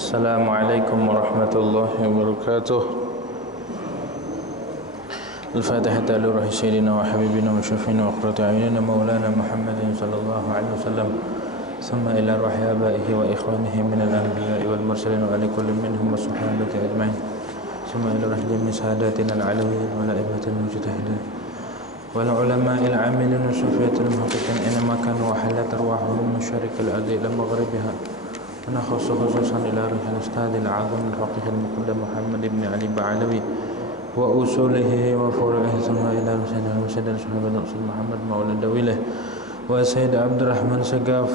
Assalamualaikum warahmatullahi wabarakatuh. Al-Fatihah li ruhi sayyidina wa habibina wa syafiina wa qurrati a'yunina maulana Muhammadin sallallahu alaihi wasallam. Thumma ila ruhi abaihi wa ikhwanihi min al-anbiya'i wal mursalin wa li kullin minhum wa sahabati ajma'in. Thumma ila ruhi jami' sahadatina al-alawiyyin wa la'immatil mujtahidin wal ulama'il 'amilin wa sufiyatil muhaqqiqin inma kanu wa halat arwahuhum min syarqil ardi ila maghribiha. ونخص خصوصا إلى روح الأستاذ العظيم الفقيه المقدم محمد بن علي بعلوي وأصوله وفروعه ثم إلى سيدنا وسيدنا صحابة رسول محمد مولى دويله وسيد عبد الرحمن سقاف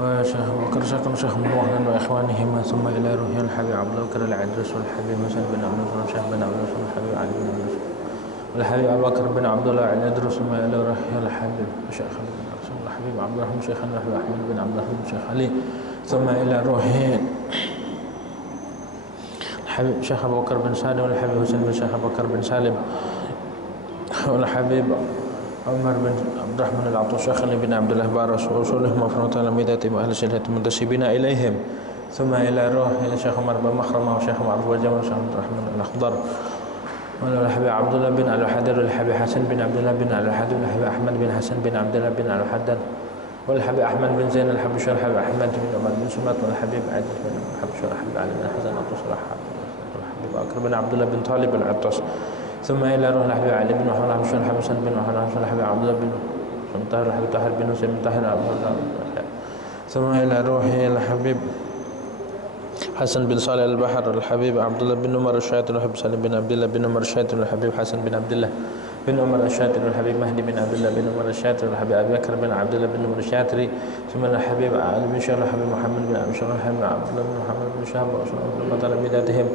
وشيخ بكر شيخ موهن وإخوانهما ثم إلى روح الحبيب عبد الله بكر العدرس والحبيب حسن بن عبد الله الشيخ بن عبد الله والحبيب علي بن عبد الله والحبيب أبو بكر بن عبد الله العدرس ثم إلى روح الحبيب الشيخ الحبيب عبد الرحمن شيخنا الحبيب أحمد بن عبد الرحمن شيخ علي ثم إلى روح الحبيب شيخ أبو بكر بن سالم والحبيب حسين بن شيخ أبو بكر بن سالم والحبيب عمر بن عبد الرحمن العطوش شيخ علي بن عبد الله بارس وأصولهم وفرط تلامذتهم وأهل شلة المنتسبين إليهم ثم إلى روح شيخ عمر بن مخرمة وشيخ عبد الوجه وشيخ عبد الرحمن الأخضر والحبيب عبد الله بن الحدر والحبيب حسن بن عبد الله بن الحدر والحبيب أحمد بن حسن بن عبد الله بن الحدر والحبيب أحمد بن زين الحبش والحبيب أحمد بن عمر بن سمات والحبيب عدي بن الحبش والحبيب علي بن حسن العطوس والحبيب أكرم بن عبد الله بن طالب العطوس ثم إلى روح الحبيب علي بن محمد الحبش والحبيب حسن بن محمد والحبيب عبد الله بن طاهر والحبيب طاهر بن حسين بن طاهر ثم إلى روح الحبيب حسن بن صالح البحر الحبيب عبد الله بن عمر الشاطر والحبيب سالم بن عبد الله بن عمر الشاطر والحبيب حسن بن عبد الله بن عمر الشاطر والحبيب مهدي بن عبد الله بن عمر الشاطر والحبيب أبي بكر بن عبد الله بن عمر الشاطري ثم الحبيب علي بن شهر والحبيب محمد بن عبد الله الحبيب عبد الله بن محمد بن شهاب وأصحاب تلامذتهم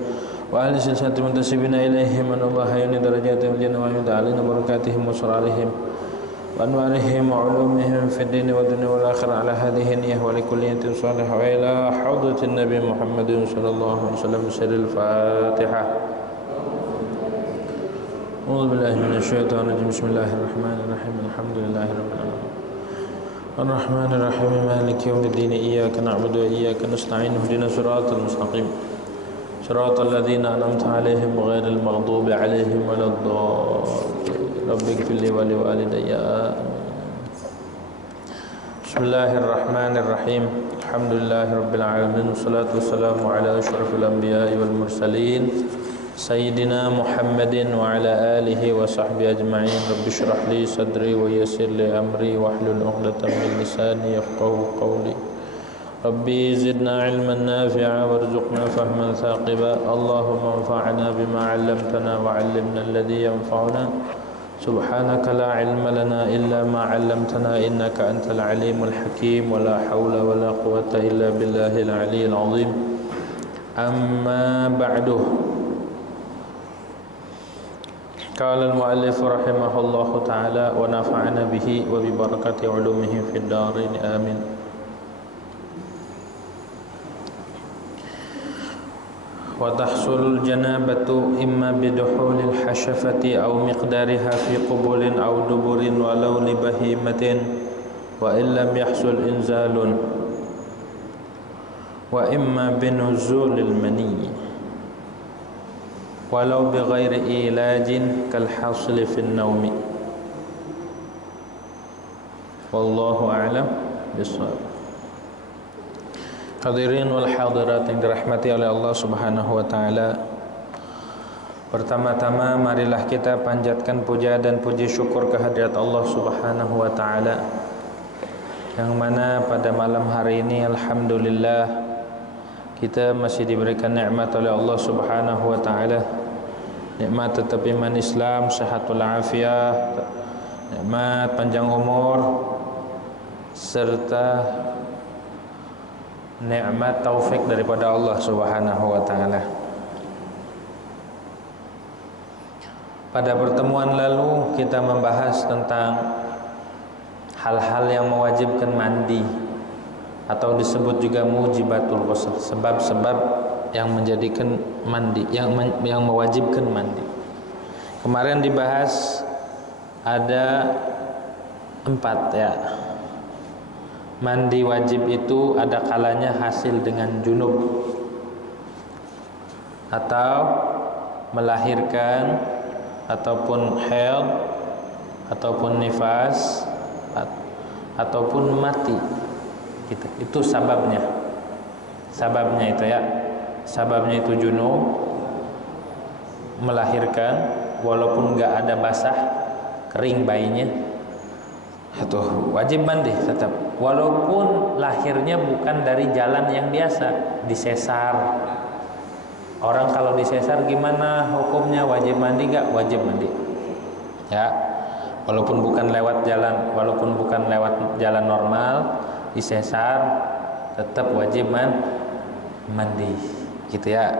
وأهل سلسلة المنتسبين إليهم أن الله يني درجاتهم الجنة ويمد علينا بركاتهم وسرارهم وأنوارهم وعلومهم في الدين والدنيا والآخرة على هذه النية ولكل نية صالحة وإلى حوضة النبي محمد صلى الله عليه وسلم بسر الفاتحة. أعوذ بالله من الشيطان الرجيم بسم الله الرحمن الرحيم الحمد لله رب العالمين الرحمن الرحيم مالك يوم الدين إياك نعبد وإياك نستعين اهدنا الصراط المستقيم صراط الذين أنعمت عليهم غير المغضوب عليهم ولا الضالين رب اغفر لي ولوالدي بسم الله الرحمن الرحيم الحمد لله رب العالمين والصلاة والسلام على أشرف الأنبياء والمرسلين سيدنا محمد وعلى آله وصحبه أجمعين رب اشرح لي صدري ويسر لي أمري واحلل عقدة من لساني يفقهوا قولي ربي زدنا علما نافعا وارزقنا فهما ثاقبا اللهم انفعنا بما علمتنا وعلمنا الذي ينفعنا سبحانك لا علم لنا إلا ما علمتنا إنك أنت العليم الحكيم ولا حول ولا قوة إلا بالله العلي العظيم أما بعد قال المؤلف رحمه الله تعالى ونفعنا به وببركة علومه في الدارين آمين. وتحصل الجنابة إما بدخول الحشفة أو مقدارها في قبول أو دبر ولو لبهيمة وإن لم يحصل إنزال وإما بنزول المني ولو بغير إيلاج كالحاصل في النوم والله أعلم بالصواب. Hadirin wal hadirat yang dirahmati oleh Allah Subhanahu wa taala. Pertama-tama marilah kita panjatkan puja dan puji syukur kehadirat Allah Subhanahu wa taala, yang mana pada malam hari ini alhamdulillah kita masih diberikan nikmat oleh Allah Subhanahu wa taala. Nikmat tetap iman Islam, sehatul afiah, nikmat panjang umur serta nikmat taufik daripada Allah Subhanahu wa taala. Pada pertemuan lalu kita membahas tentang hal-hal yang mewajibkan mandi atau disebut juga mujibatul ghusl, sebab-sebab yang menjadikan mandi, yang mewajibkan mandi. Kemarin dibahas ada 4 ya. Mandi wajib itu ada kalanya hasil dengan junub atau melahirkan ataupun haid ataupun nifas ataupun mati gitu. Itu sababnya itu ya, sababnya itu junub, melahirkan walaupun nggak ada basah kering bayinya, atau wajib mandi tetap walaupun lahirnya bukan dari jalan yang biasa, disesar. Orang kalau disesar gimana hukumnya, wajib mandi nggak? Wajib mandi ya, walaupun bukan lewat jalan normal, disesar tetap wajib mandi gitu ya.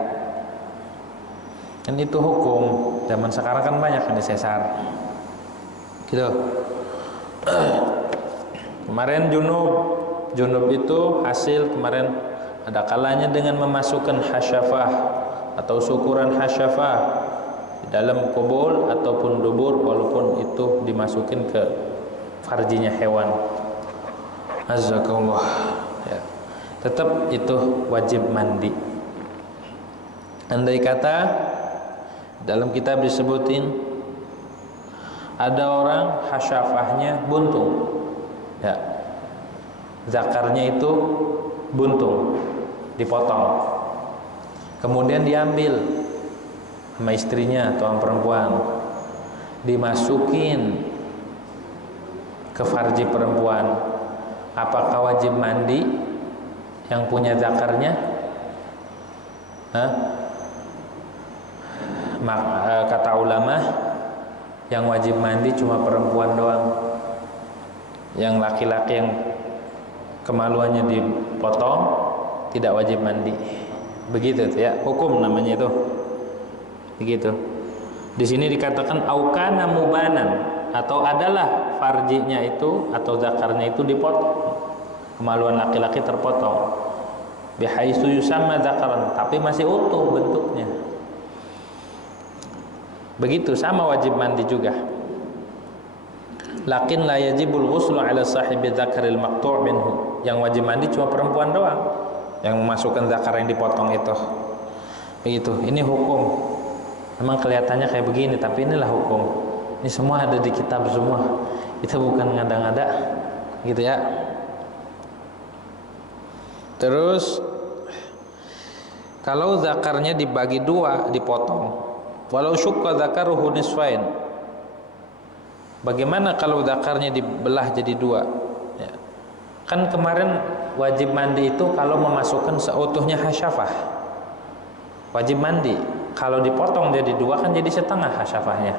Dan itu hukum. Zaman sekarang kan banyak yang disesar gitu. Kemarin junub itu hasil kemarin ada kalanya dengan memasukkan hasyafah atau syukuran hasyafah di dalam kubul ataupun dubur, walaupun itu dimasukin ke farjinya hewan. Azzakallah ya. Tetap itu wajib mandi. Andai kata dalam kitab disebutin ada orang hasyafahnya buntung ya, zakarnya itu buntung, dipotong, kemudian diambil sama istrinya atau sama perempuan, dimasukin ke farji perempuan. Apakah wajib mandi yang punya zakarnya? Kata ulama yang wajib mandi cuma perempuan doang. Yang laki-laki yang kemaluannya dipotong tidak wajib mandi. Begitu ya, hukum namanya itu. Begitu. Di sini dikatakan aukana mubanan, atau adalah farjinya itu atau zakarnya itu dipotong. Kemaluan laki-laki terpotong. Bihaitsu yusamma zakaran, tapi masih utuh bentuknya. Begitu, sama wajib mandi juga. Lakin la yajibul ghuslu ala sahibi dzakaril maqtu' minhu. Yang wajib mandi cuma perempuan doang yang memasukkan zakar yang dipotong itu. Begitu. Ini hukum. Memang kelihatannya kayak begini, tapi inilah hukum. Ini semua ada di kitab semua. Itu bukan ngada-ngada. Gitu ya. Terus kalau zakarnya dibagi dua, dipotong, walau syukka zakaruhu nisfain, bagaimana kalau zakarnya dibelah jadi dua ya. Kan kemarin wajib mandi itu kalau memasukkan seutuhnya hasyafah wajib mandi, kalau dipotong jadi dua kan jadi setengah hasyafahnya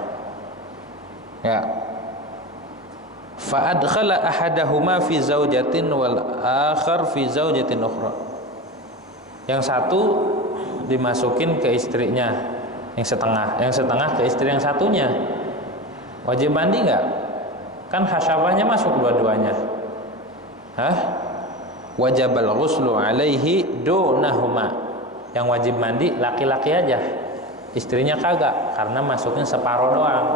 ya. Fa adkhala ahadahuma fi zaujatin wal akhar fi zaujatin ukhra. Yang satu dimasukin ke istrinya, yang setengah ke istri yang satunya. Wajib mandi enggak? Kan hasyafahnya masuk dua-duanya. Wajibal ghuslu alaihi dunahuma. Yang wajib mandi laki-laki aja, istrinya kagak, karena masuknya separuh doang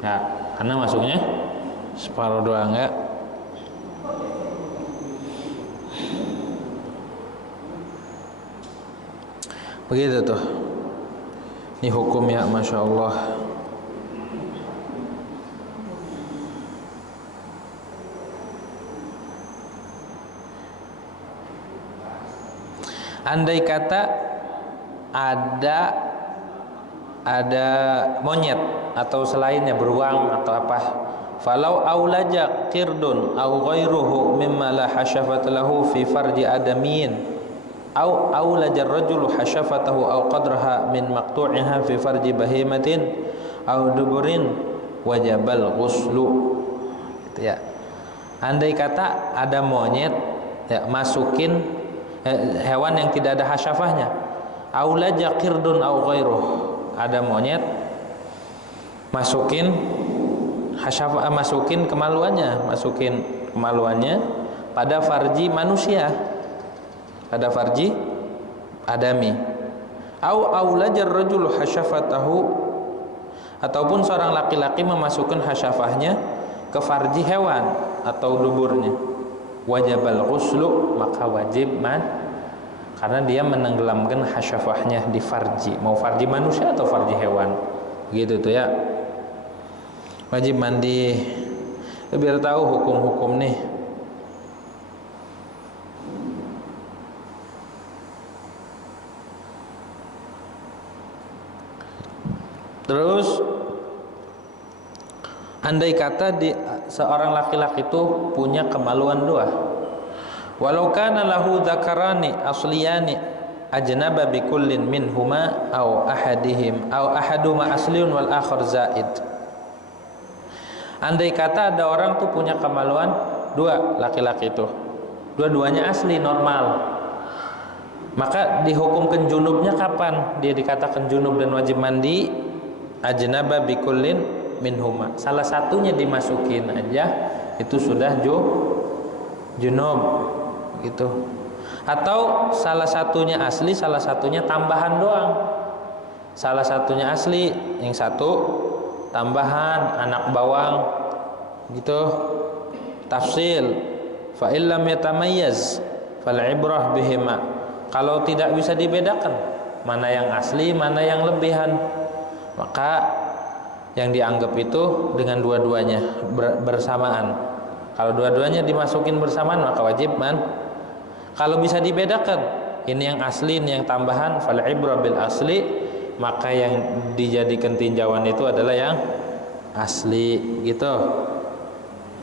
ya, karena masuknya separuh doang ya. Begitu tuh. Ini hukum ya, Masya Allah. Andai kata ada monyet atau selainnya, beruang atau apa, falau aulaja qirdun au ghairuhu mimma la hasyafat lahu fi farji adamiyin au aulaja ar-rajulu hasyafatahu au qadraha min maqtu'iha fi farji bahimatin au duburin wajabal ghuslu gitu ya. Andai kata ada monyet ya, masukin hewan yang tidak ada hasyafahnya, aulaja qirdun au ghairuh, ada monyet masukin hasyafah, masukin kemaluannya pada farji manusia, pada farji adami, au aulajar rajul hasyafatahu, ataupun seorang laki-laki memasukkan hasyafahnya ke farji hewan atau duburnya. wajabal ghuslu, maka wajib karena dia menenggelamkan hasyafahnya di farji, mau farji manusia atau farji hewan, gitu tuh ya. Wajib mandi. Biar tahu hukum-hukum nih. Terus andai kata seorang laki-laki itu punya kemaluan dua, walau kana lahu dzakarani asliyani ajnaba bi kullin minhuma aw ahaduma asliyun wal akhar zaid. Andai kata ada orang tuh punya kemaluan dua, laki-laki itu dua-duanya asli normal, maka dihukumkan junubnya kapan? Dia dikatakan junub dan wajib mandi ajnaba bi kullin minhuma, salah satunya dimasukin aja itu sudah junub gitu. Atau salah satunya asli, salah satunya tambahan doang. Salah satunya asli, yang satu tambahan, anak bawang gitu. Tafsil fa illam yatamayyaz fal ibrah bihima. Kalau tidak bisa dibedakan mana yang asli, mana yang lebihan, maka yang dianggap itu dengan dua-duanya bersamaan. Kalau dua-duanya dimasukin bersamaan maka wajib Kalau bisa dibedakan, ini yang asli, ini yang tambahan, fal ibrah bil asli, maka yang dijadikan tinjauan itu adalah yang asli gitu.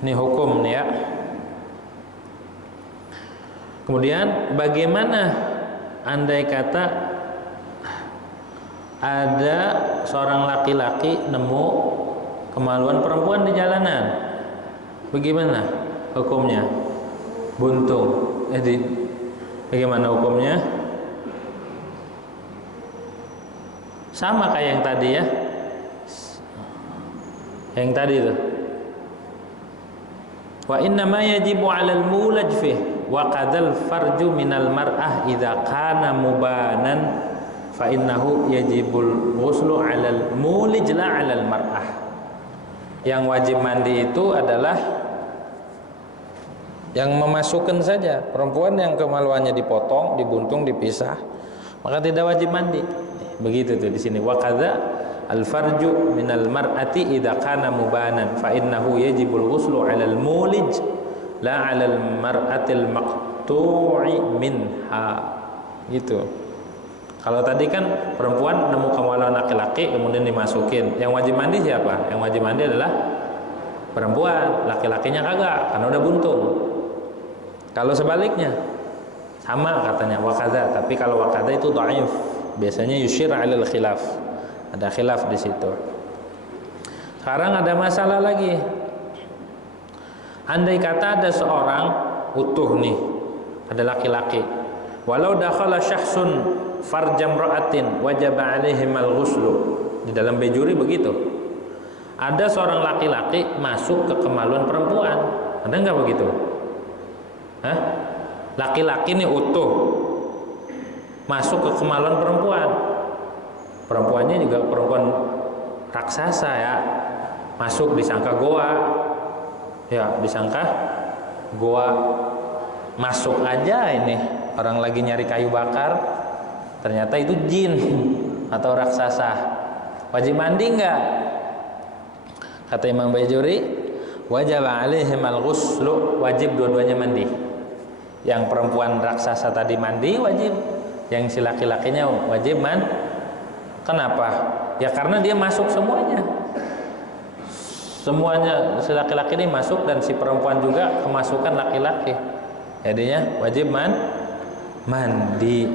Ini hukum nih ya. Kemudian bagaimana andai kata ada seorang laki-laki nemu kemaluan perempuan di jalanan, bagaimana hukumnya? Buntung. Bagaimana hukumnya? Sama kayak yang tadi ya. Yang tadi itu. Wa inna ma yajibu 'alal mulaj fi wa qadal farju minal mar'ah idza kana mubanan fa innahu yajibul ghuslu 'alal mulij la 'alal mar'ah. Yang wajib mandi itu adalah yang memasukkan saja. Perempuan yang kemaluannya dipotong, dibuntung, dipisah, maka tidak wajib mandi. Begitu tuh di sini. Wa qadza al farju minal mar'ati idza kana mubanan fa innahu yajibul ghuslu 'alal mulij la 'alal mar'atil maqtu'i minha. Gitu. Kalau tadi kan perempuan nemu kemaluan laki-laki kemudian dimasukin, yang wajib mandi siapa? Yang wajib mandi adalah perempuan, laki-lakinya kagak karena udah buntung. Kalau sebaliknya sama katanya wakaza, tapi kalau wakaza itu dhaif, biasanya yushir 'alal khilaf, ada khilaf di situ. Sekarang ada masalah lagi. Andai kata ada seorang utuh nih, ada laki-laki, walau dakhala syahsun farjam ra'atin wajaba 'alaihim al-ghuslu. Di dalam bejuri begitu. Ada seorang laki-laki masuk ke kemaluan perempuan. Ada enggak begitu? Hah? Laki-laki nih utuh masuk ke kemaluan perempuan. Perempuannya juga perempuan raksasa ya. Masuk disangka goa. Ya, disangka goa. Masuk aja ini orang lagi nyari kayu bakar, ternyata itu jin atau raksasa. Wajib mandi enggak? Kata Imam Bajuri, wajib 'alaihim al-ghuslu, wajib dua-duanya mandi. Yang perempuan raksasa tadi mandi wajib, yang si laki-lakinya wajib Kenapa? Ya karena dia masuk semuanya. Semuanya si laki-laki ini masuk dan si perempuan juga kemasukan laki-laki. Jadinya wajib mandi.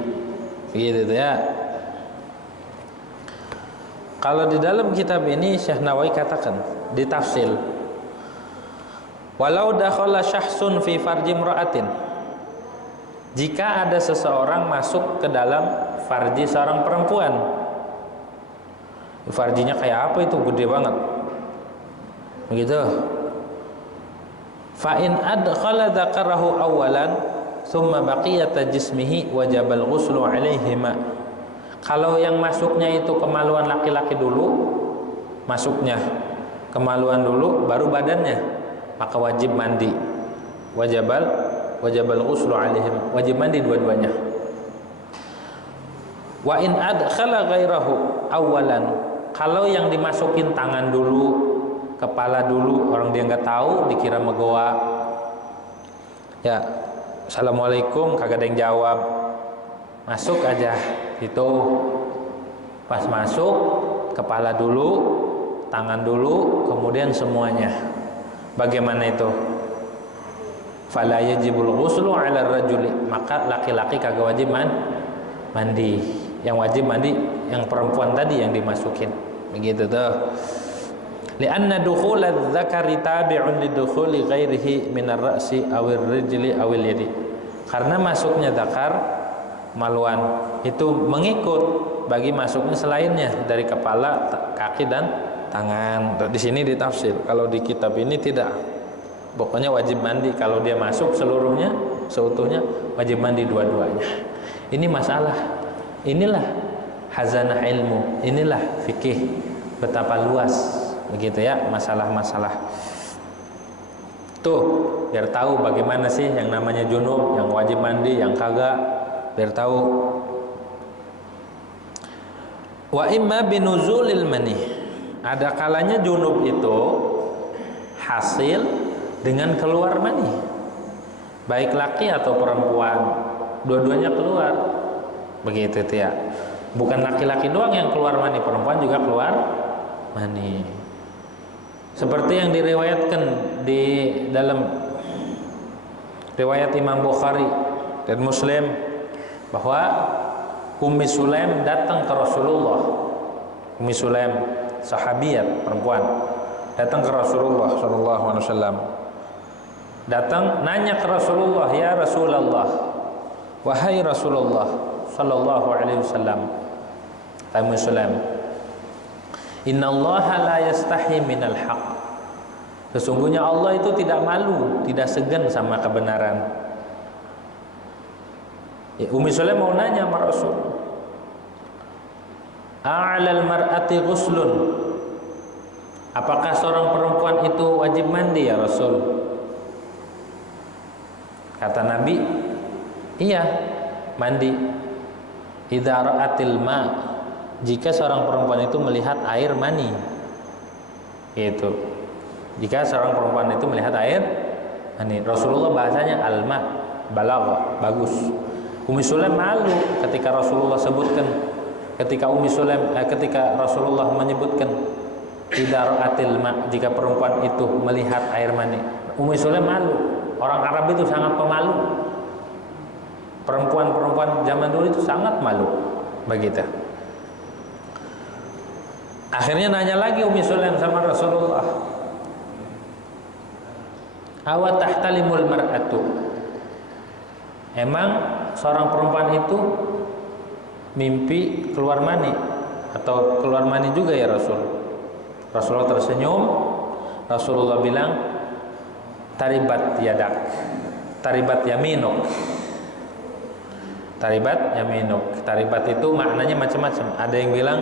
Gitu ya. Kalau di dalam kitab ini Syekh Nawawi katakan di tafsil, walau dakhala syahsun fi farji imra'atin, jika ada seseorang masuk ke dalam farji seorang perempuan, farjinya kayak apa itu, gede banget begitu. Fa in adkhala dzakarahu awalan thumma baqiyata jismihi wajabal ghuslu 'alaihima. Kalau yang masuknya itu kemaluan laki-laki dulu, masuknya kemaluan dulu baru badannya, maka wajib mandi, wajabal wajibal ghuslu alaihim, wajib mandi dua-duanya. Wa in adkhala ghairahu awalan, kalau yang dimasukin tangan dulu, kepala dulu, orang dia nggak tahu, dikira megoa, ya assalamualaikum kagak ada yang jawab, masuk aja itu. Pas masuk, kepala dulu, tangan dulu, kemudian semuanya. Bagaimana itu? Fala yajibul ghuslu 'ala rajuli, maka laki-laki kagak wajib mandi. Yang wajib mandi yang perempuan tadi yang dimasukin. Begitu tuh. Li'anna dukhulal dzakari tabi'un lidukhuli ghairihi minar ra'si awir rijli awil yadi. Karena masuknya zakar maluan itu mengikut bagi masuknya selainnya dari kepala, kaki dan tangan. Di sini ditafsir. Kalau di kitab ini tidak. Pokoknya wajib mandi kalau dia masuk seluruhnya, seutuhnya wajib mandi dua-duanya. Ini masalah. Inilah hazanah ilmu, inilah fikih betapa luas begitu ya masalah-masalah. Tuh, biar tahu bagaimana sih yang namanya junub, yang wajib mandi, yang kagak, biar tahu. Wa imma binuzulil mani. Ada kalanya junub itu hasil dengan keluar mani. Baik laki atau perempuan, dua-duanya keluar. Begitu ya. Bukan laki-laki doang yang keluar mani, perempuan juga keluar mani. Seperti yang diriwayatkan di dalam riwayat Imam Bukhari dan Muslim bahwa Ummi Sulaim datang ke Rasulullah. Ummi Sulaim sahabiyat perempuan datang ke Rasulullah sallallahu alaihi wasallam. Datang nanya ke Rasulullah, "Ya Rasulullah, wahai Rasulullah sallallahu alaihi wasallam, Ummi Sulaim, innallaha la yastahi minal haq." Sesungguhnya Allah itu tidak malu, tidak segan sama kebenaran. Ya, Ummi Sulaim mau nanya sama Rasul, "A'lal mar'ati ghuslun?" Apakah seorang perempuan itu wajib mandi ya Rasul? Kata Nabi, iya, mandi. Idza ra'atil ma, jika seorang perempuan itu melihat air mani. Gitu. Jika seorang perempuan itu melihat air mani. Rasulullah bahasanya alma, balaghah, bagus. Ummi Sulaim malu ketika Rasulullah sebutkan, ketika Rasulullah menyebutkan idza ra'atil ma, jika perempuan itu melihat air mani. Ummi Sulaim malu. Orang Arab itu sangat pemalu. Perempuan-perempuan zaman dulu itu sangat malu. Begitu. Akhirnya nanya lagi Ummi Sulaim sama Rasulullah, "Awa tahtalimul mar'atu?" Emang seorang perempuan itu mimpi keluar mani atau keluar mani juga ya Rasul? Rasulullah tersenyum. Rasulullah bilang, "Taribat yadak, taribat yaminuk." Taribat yaminuk. Taribat itu maknanya macam-macam. Ada yang bilang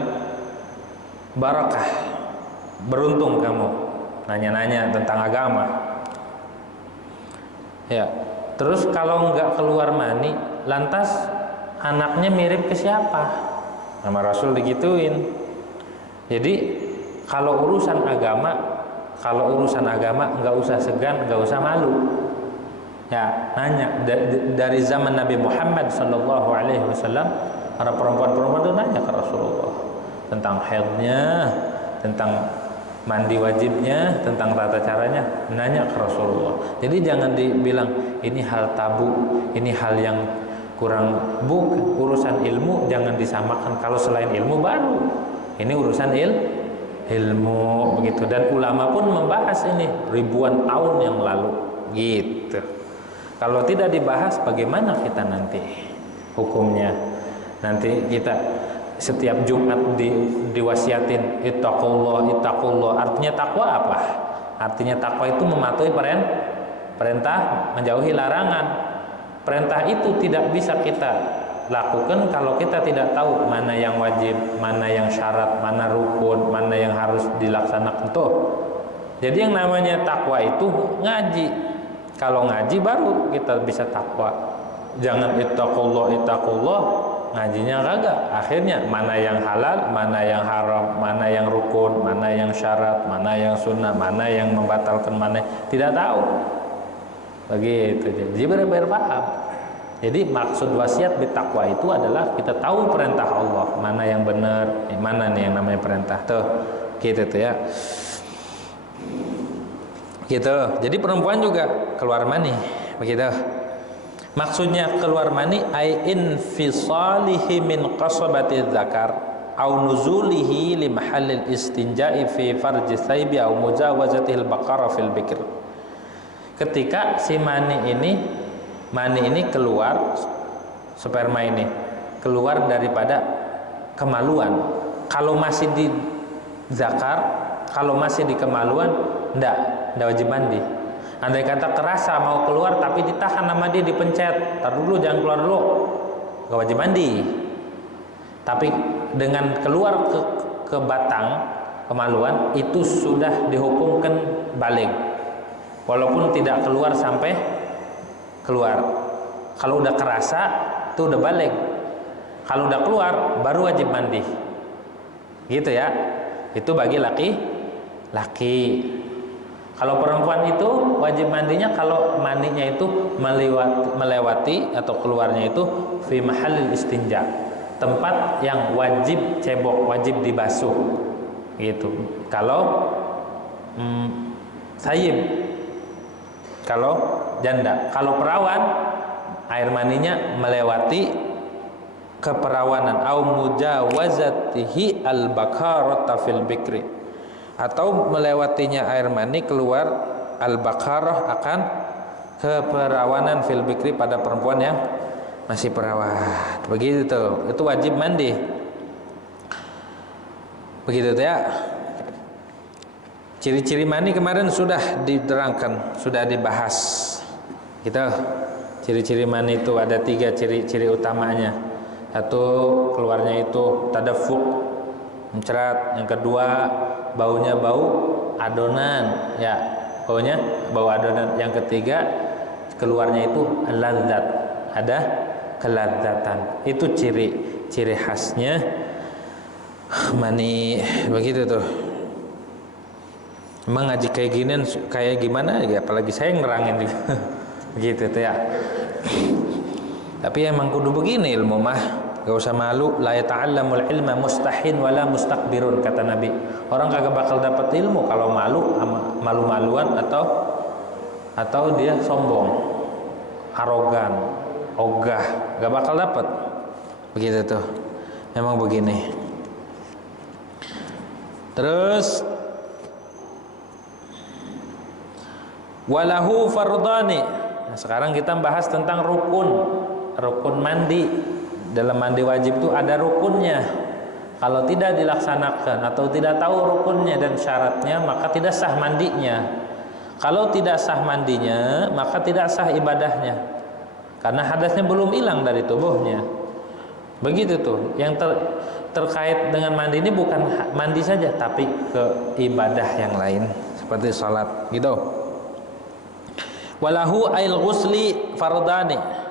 barakah, beruntung kamu nanya-nanya tentang agama. Ya. Terus kalau enggak keluar mani, lantas anaknya mirip ke siapa? Nama Rasul digituin. Jadi kalau urusan agama enggak usah segan, enggak usah malu. Ya, nanya dari zaman Nabi Muhammad sallallahu alaihi wasallam, para perempuan-perempuan itu nanya ke Rasulullah tentang haidnya, tentang mandi wajibnya, tentang tata caranya, nanya ke Rasulullah. Jadi jangan dibilang ini hal tabu, ini hal yang kurang, bukan urusan ilmu, jangan disamakan. Kalau selain ilmu baru, ini urusan ilmu begitu. Dan ulama pun membahas ini ribuan tahun yang lalu, gitu. Kalau tidak dibahas, bagaimana kita nanti hukumnya? Nanti kita setiap Jumat diwasiatin ittaqullah, ittaqullah. Artinya takwa apa? Artinya takwa itu mematuhi perintah, menjauhi larangan. Perintah itu tidak bisa kita lakukan kalau kita tidak tahu mana yang wajib, mana yang syarat, mana rukun, mana yang harus dilaksanakan tuh. Jadi yang namanya takwa itu ngaji. Kalau ngaji baru kita bisa takwa. Jangan ittaqullah, ngajinya kagak. Akhirnya mana yang halal, mana yang haram, mana yang rukun, mana yang syarat, mana yang sunnah, mana yang membatalkan, mana tidak tahu. Begitu. Jadi benar-benar paham. Jadi maksud wasiat bertakwa itu adalah kita tahu perintah Allah, mana yang benar, mana nih yang namanya perintah. Tuh, gitu tuh ya. Gitu. Jadi perempuan juga keluar mani, begitu. Maksudnya keluar mani ai infisalihi min qasabati dzakar au nuzulihi li mahallil istinja'i fi farji thaybi au mujawazatihi al-baqara fil bikr. Ketika si mani ini keluar, sperma ini keluar daripada kemaluan. Kalau masih di zakar, kalau masih di kemaluan, enggak wajib mandi. Andai kata kerasa mau keluar tapi ditahan sama dia, dipencet, tar dulu jangan keluar dulu, enggak wajib mandi. Tapi dengan keluar ke batang kemaluan itu sudah dihukumkan baligh, walaupun tidak keluar sampai keluar. Kalau udah kerasa itu udah baligh. Kalau udah keluar baru wajib mandi. Gitu ya. Itu bagi laki. Kalau perempuan itu wajib mandinya kalau mandinya itu melewati atau keluarnya itu fi mahallil istinja, tempat yang wajib cebok, wajib dibasuh. Gitu. Kalau sayyib, kalau janda. Kalau perawan, air maninya melewati keperawanan au mujawazatihi al-bakarata fil bikri, atau melewatinya air mani keluar al-bakarah akan keperawanan fil bikri pada perempuan yang masih perawan. Begitu tuh. Itu wajib mandi. Begitu tuh ya. Ciri-ciri mani kemarin sudah diterangkan, sudah dibahas. Kita ciri-ciri mani itu ada 3 ciri-ciri utamanya. Satu, keluarnya itu tadaffuq, mencerat. Yang kedua, baunya bau adonan, ya, baunya bau adonan. Yang ketiga, keluarnya itu ladzat, ada keladzatan. Itu ciri khasnya mani. Begitu tuh. Emang ngaji kayak gini kayak gimana ya, apalagi saya ngerangin juga. Begitu tuh ya. Tapi emang kudu begini ilmu mah, gak usah malu. La yata'allamul ilma mustahin wala mustakbirun, kata Nabi. Orang kagak bakal dapat ilmu kalau malu-maluan atau dia sombong, arogan, ogah, gak bakal dapat. Begitu tuh. Memang begini. Terus walahu fardani. Nah, sekarang kita bahas tentang rukun mandi. Dalam mandi wajib itu ada rukunnya. Kalau tidak dilaksanakan atau tidak tahu rukunnya dan syaratnya, maka tidak sah mandinya. Kalau tidak sah mandinya, maka tidak sah ibadahnya, karena hadasnya belum hilang dari tubuhnya. Begitu tuh. Yang terkait dengan mandi ini bukan mandi saja, tapi ke ibadah yang lain seperti salat gitu. Walahu ail ghusli fardani.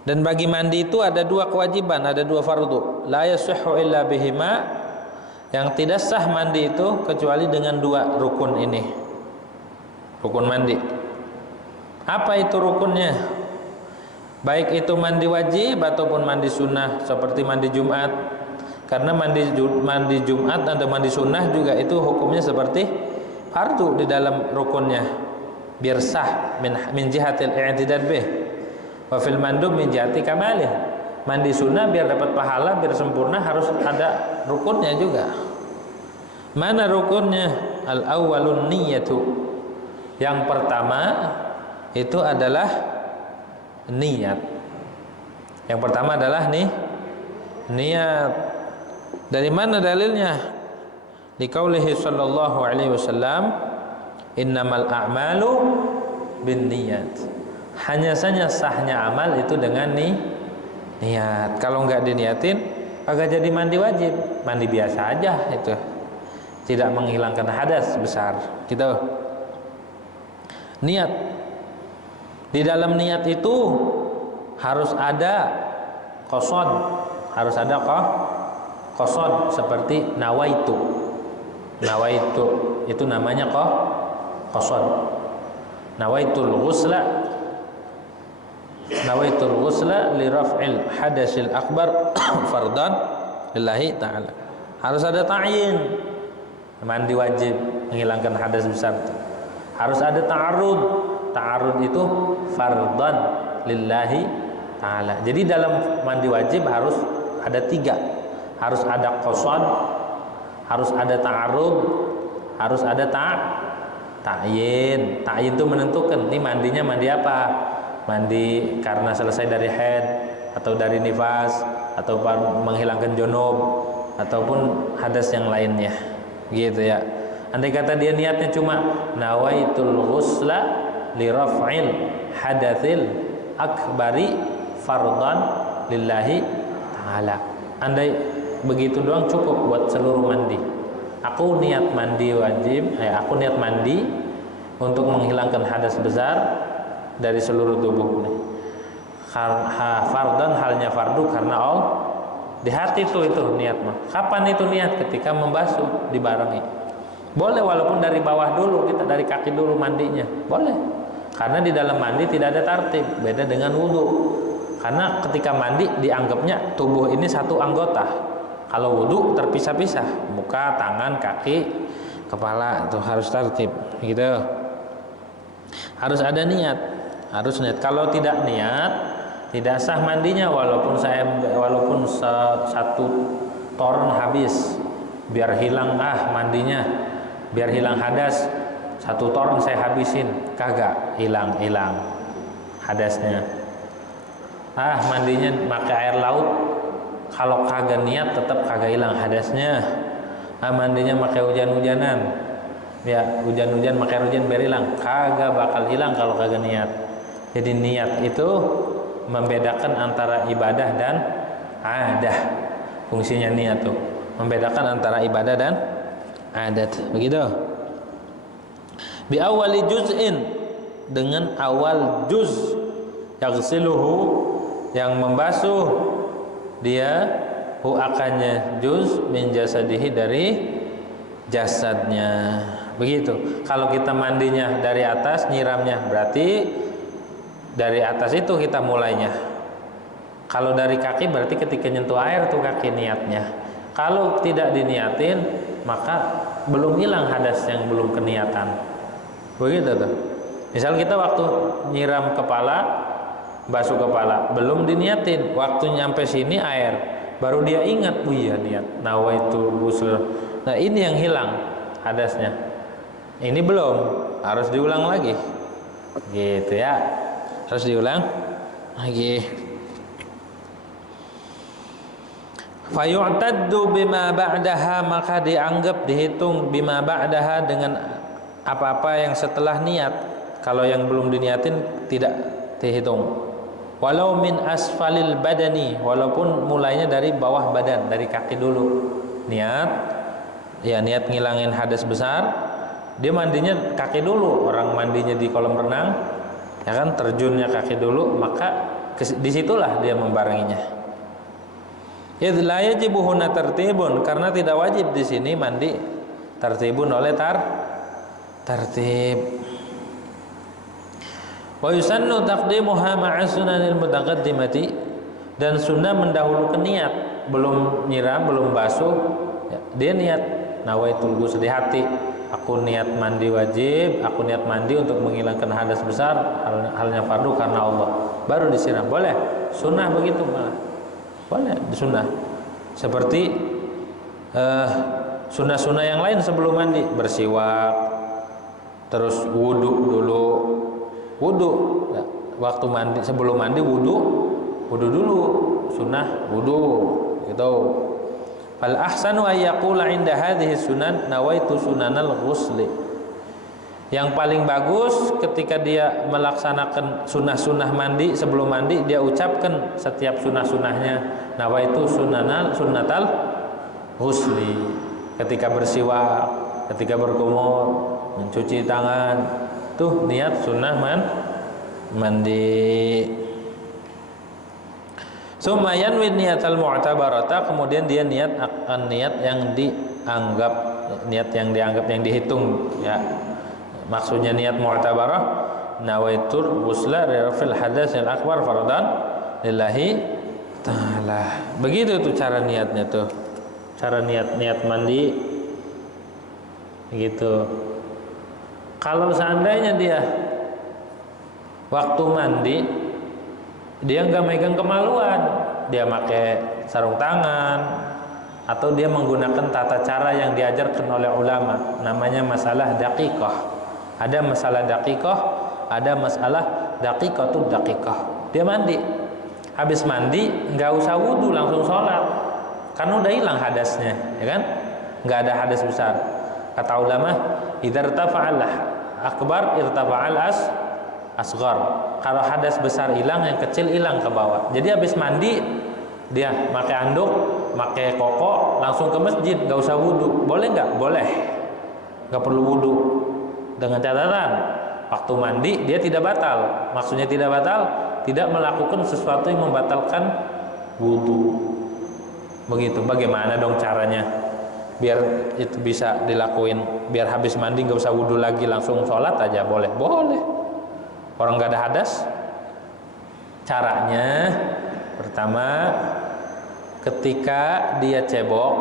Dan bagi mandi itu ada 2 kewajiban, ada 2 fardu. La yasihhu illa bihima, yang tidak sah mandi itu kecuali dengan 2 rukun ini. Rukun mandi. Apa itu rukunnya? Baik itu mandi wajib ataupun mandi sunnah, seperti mandi Jumat. Karena mandi Jumat atau mandi sunnah juga itu hukumnya seperti fardu di dalam rukunnya. Biar sah min jihatil i'tidad bih. Wa fil mandub min jihati kamalih. Mandi sunnah biar dapat pahala, biar sempurna, harus ada rukunnya juga. Mana rukunnya? Al-awwalun niyyatu. Yang pertama itu adalah niat. Yang pertama adalah niat. Dari mana dalilnya? Di qaulihi sallallahu alaihi wasallam, innamal a'malu binniyat. Hanya saja sahnya amal itu dengan niat. Kalau nggak diniatin, agak jadi mandi wajib. Mandi biasa aja itu, tidak menghilangkan hadas besar. Gitu. Niat. Di dalam niat itu harus ada qasad, harus ada qasad seperti nawaitu. Nawaitu itu namanya qasad. Nawaitul ghusla li raf'il hadasil akbar fardan lillahi ta'ala. Harus ada ta'yin, mandi wajib menghilangkan hadas besar. Harus ada ta'arud. Ta'arud itu fardan lillahi ta'ala. Jadi dalam mandi wajib harus ada 3. Harus ada qasad, harus ada ta'arud, harus ada ta'yin. Ta'yin itu menentukan ini mandinya mandi apa. Mandi karena selesai dari haid atau dari nifas atau menghilangkan junub ataupun hadas yang lainnya. Gitu ya. Andai kata dia niatnya cuma nawaitul ghusla li raf'il hadatsil akbari fardan lillahi ta'ala. Andai begitu doang cukup buat seluruh mandi. Aku niat mandi wajib, aku niat mandi untuk menghilangkan hadas besar dari seluruh tubuh ini. Fardan halnya fardu karena Allah. Di hati itu niat mah. Kapan itu niat? Ketika membasuh dibarengi. Boleh walaupun dari bawah dulu, kita dari kaki dulu mandinya. Boleh. Karena di dalam mandi tidak ada tartib, beda dengan wudu. Karena ketika mandi dianggapnya tubuh ini satu anggota. Kalau wudu terpisah-pisah, muka, tangan, kaki, kepala itu harus tertib, gitu. Harus ada niat, harus niat. Kalau tidak niat, tidak sah mandinya. Walaupun satu toren habis, biar hilang mandinya, biar hilang hadas, satu toren saya habisin, kagak hilang hadasnya. Mandinya pakai air laut. Kalau kagak niat tetap kagak hilang hadasnya. Mandinya pakai hujan-hujanan. Ya, hujan-hujan pakai hujan biar hilang. Kagak bakal hilang kalau kagak niat. Jadi niat itu membedakan antara ibadah dan adah. Fungsinya niat tuh membedakan antara ibadah dan adat. Begitu. Bi awali juz'in, dengan awal juz, yaghsiluhu, yang membasuh dia akannya juz min jasadihi, dari jasadnya. Begitu. Kalau kita mandinya dari atas, nyiramnya, berarti dari atas itu kita mulainya. Kalau dari kaki berarti ketika nyentuh air tuh kaki niatnya. Kalau tidak diniatin maka belum hilang hadas yang belum keniatan. Begitu tuh. Misal kita waktu nyiram kepala, basuh kepala, belum diniatin, waktu nyampe sini air, baru dia ingat, oh iya niat nawaitul ghusl. Nah ini yang hilang hadasnya. Ini belum, harus diulang lagi. Gitu ya. Harus diulang lagi. Fayu'taddu bima ba'daha, maka dianggap, dihitung bima ba'daha, dengan apa-apa yang setelah niat. Kalau yang belum diniatin tidak dihitung. Walau min asfalil badani, walaupun mulainya dari bawah badan, dari kaki dulu. Niat ngilangin hadas besar, dia mandinya kaki dulu. Orang mandinya di kolam renang, ya kan, terjunnya kaki dulu, maka disitulah dia membarenginya. Ya la yajibu huna tartibun, karena tidak wajib di sini mandi tartibun oleh tertib. Wa yusannu taqdimuha ma'a sunanil mutaqaddimati, dan sunnah mendahulukan niat. Belum nyiram, belum basuh, ya, dia niat nawaitul ghusl di hati. Aku niat mandi wajib, aku niat mandi untuk menghilangkan hadas besar, halnya fardu karena Allah. Baru disiram. Boleh. Sunnah begitu malah. Boleh sunnah. Seperti sunnah-sunnah yang lain sebelum mandi, bersiwak, terus wudu dulu. Wudu, waktu mandi, sebelum mandi wudu dulu, sunnah wudu, gitu. Fal ahsanu ay yaqula inda hadhihi sunan nawaitu sunanal ghusli. Yang paling bagus ketika dia melaksanakan sunnah-sunnah mandi, sebelum mandi dia ucapkan setiap sunnah-sunnahnya, nawaitu sunnatal ghusli. Ketika bersiwak, ketika berkumur, mencuci tangan, Tuh niat sunnah mandi. Summa yanwi niyatal mu'tabarata, kemudian dia niat yang dianggap, yang dihitung ya. Maksudnya niat mu'tabarah, nawaitur ghusla rafil hadatsil akbar fardhan lillahi ta'ala. Begitu tuh cara niatnya tuh. Cara niat mandi gitu. Kalau seandainya dia waktu mandi dia nggak megang kemaluan, dia pakai sarung tangan atau dia menggunakan tata cara yang diajarkan oleh ulama, namanya masalah daqiqah. Ada masalah daqiqah, ada masalah daqiqatud daqiqah. Dia mandi, habis mandi nggak usah wudu langsung sholat, karena udah hilang hadasnya, ya kan? Nggak ada hadas besar. Kata ulama, idza irtafa'al akbar irtafa'al asghar. Kalau hadas besar hilang, yang kecil hilang ke bawah. Jadi habis mandi dia pakai anduk, pakai koko, langsung ke masjid, nggak usah wudu. Boleh nggak? Boleh. Nggak perlu wudu. Dengan catatan waktu mandi dia tidak batal. Maksudnya tidak batal, tidak melakukan sesuatu yang membatalkan wudu. Begitu. Bagaimana dong caranya biar itu bisa dilakuin? Biar habis mandi nggak usah wudu lagi, langsung sholat aja boleh? Boleh. Orang nggak ada hadas. Caranya pertama, ketika dia cebok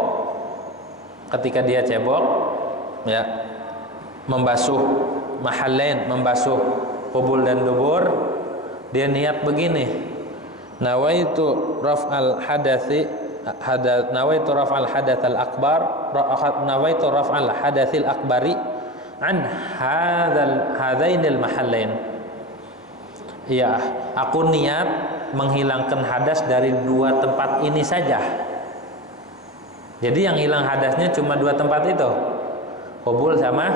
ya, membasuh mahalain, membasuh qubul dan dubur, dia niat begini, nawaitu raf'al hadatsal akbar, nawaitu raf'al hadatsil akbari an hadainil mahalain. Ya, aku niat menghilangkan hadas dari dua tempat ini saja. Jadi yang hilang hadasnya cuma dua tempat itu, qubul sama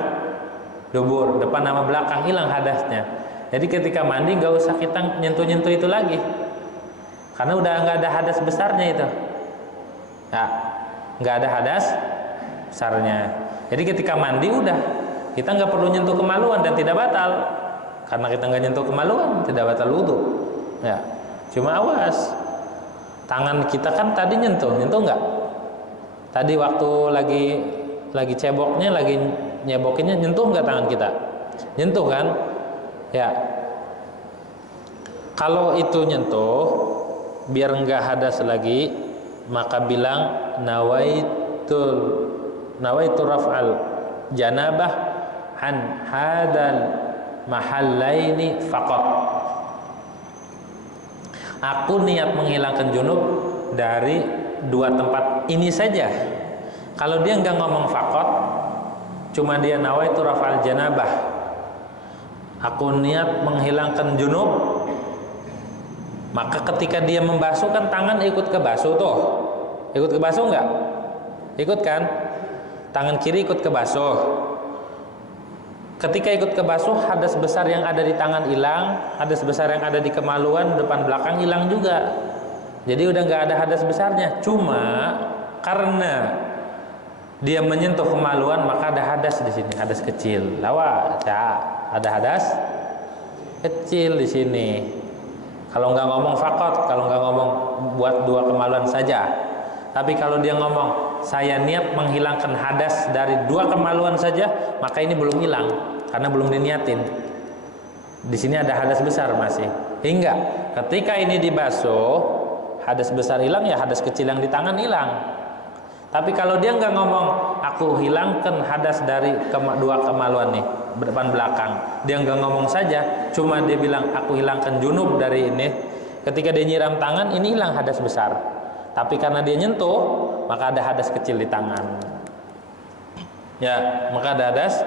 dubur, depan sama belakang hilang hadasnya. Jadi ketika mandi nggak usah kita nyentuh-nyentuh itu lagi, karena udah nggak ada hadas besarnya itu. Ya, nggak ada hadas besarnya. Jadi ketika mandi udah, kita nggak perlu nyentuh kemaluan dan tidak batal. Karena kita nggak nyentuh kemaluan, tidak batal wudu. Ya, cuma awas, tangan kita kan tadi nyentuh nggak? Tadi waktu lagi ceboknya, lagi nyebokinnya, nyentuh nggak tangan kita? Nyentuh kan? Ya. Kalau itu nyentuh, biar nggak hadas lagi, maka bilang nawaitu raf'al janabah an hadal mahallaini faqat. Aku niat menghilangkan junub dari dua tempat ini saja. Kalau dia nggak ngomong faqat, cuma dia nawaitu raf'al janabah, aku niat menghilangkan junub, maka ketika dia membasuh kan tangan ikut ke basuh tuh. Ikut ke basuh nggak? Ikut kan? Tangan kiri ikut ke basuh. Ketika ikut ke basuh, hadas besar yang ada di tangan hilang, hadas besar yang ada di kemaluan depan belakang hilang juga. Jadi udah nggak ada hadas besarnya. Cuma karena dia menyentuh kemaluan, maka ada hadas di sini, hadas kecil. Lawa, ada hadas kecil di sini. Kalau nggak ngomong fakot, kalau nggak ngomong buat dua kemaluan saja. Tapi kalau dia ngomong saya niat menghilangkan hadas dari dua kemaluan saja, maka ini belum hilang karena belum diniatin. Di sini ada hadas besar masih. Hingga ketika ini dibasuh, hadas besar hilang, ya hadas kecil yang di tangan hilang. Tapi kalau dia nggak ngomong aku hilangkan hadas dari dua kemaluan nih, depan belakang, dia nggak ngomong saja, cuma dia bilang aku hilangkan junub dari ini. Ketika dia nyiram tangan, ini hilang hadas besar. Tapi karena dia nyentuh, maka ada hadas kecil di tangan. Ya, maka ada hadas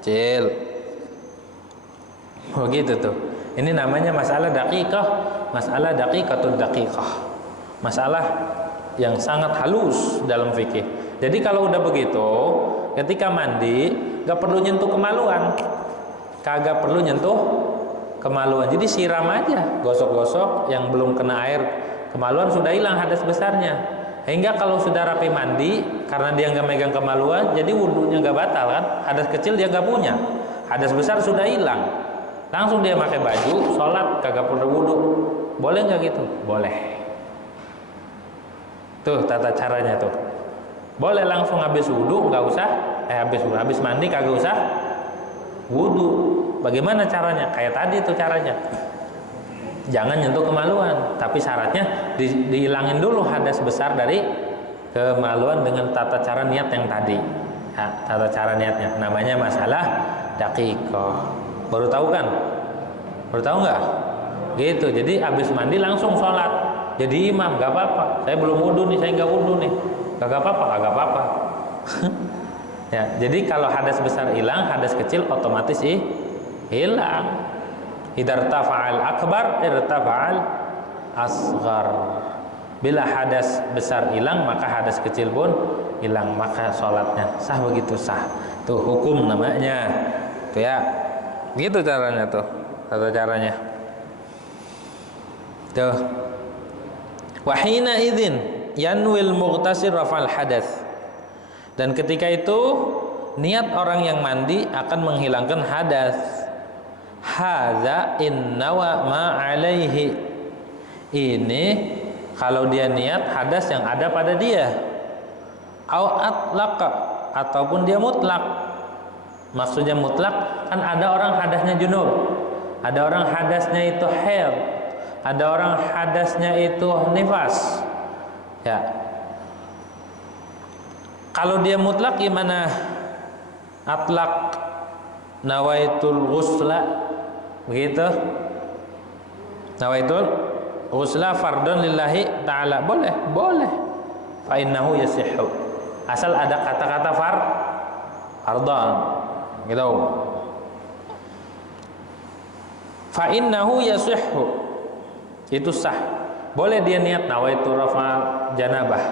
kecil. Begitu tuh. Ini namanya masalah daqiqah, masalah daqiqatud daqiqah. Masalah yang sangat halus dalam fikih. Jadi kalau udah begitu, ketika mandi gak perlu nyentuh kemaluan, kagak perlu nyentuh kemaluan. Jadi siram aja, gosok-gosok yang belum kena air kemaluan, sudah hilang hadas besarnya. Hingga kalau sudah rapi mandi, karena dia nggak megang kemaluan, jadi wudhunya nggak batal kan? Hadas kecil dia nggak punya. hadas besar sudah hilang, langsung dia pakai baju, sholat, kagak perlu wudu, boleh nggak gitu? Boleh. Tuh tata caranya tuh. Boleh langsung habis wudu, nggak usah, habis mandi kagak usah wudu. Bagaimana caranya? Kayak tadi tuh caranya. Jangan nyentuh kemaluan, tapi syaratnya dihilangin dulu hadas besar dari kemaluan dengan tata cara niat yang tadi. Nah, tata cara niatnya namanya masalah daqiqah. Baru tahu kan? Baru tahu nggak? Gitu. Jadi habis mandi langsung sholat. Jadi imam, nggak apa-apa. Saya belum wudu nih, saya nggak wudu nih. Kagak apa-apa. Ya, jadi kalau hadas besar hilang, hadas kecil otomatis hilang. Idartafa'al akbar, irtafa'al asghar. Bila hadas besar hilang, maka hadas kecil pun hilang, maka sholatnya sah. Begitu sah. Tuh hukum namanya. Tuh ya. Begitu caranya tuh. Tata caranya. Tuh. Wahina idzin yanwil mughtasir rafal hadas. Dan ketika itu niat orang yang mandi akan menghilangkan hadas. Hadza innawa ma alaihi. Ini kalau dia niat hadas yang ada pada dia. Au atlaqa, ataupun dia mutlak. Maksudnya mutlak kan ada orang hadasnya junub, ada orang hadasnya itu haid, ada orang hadasnya itu nifas. Ya. Kalau dia mutlak gimana? Atlaq nawaitul ghusla, begitu. Nawaitul ghusla fardun lillahi ta'ala, boleh. Fa innahu yasihhu. Asal ada kata-kata fardhan, gitu. Fa innahu yasihhu, itu sah. Boleh dia niat nawaitul rafal janabah,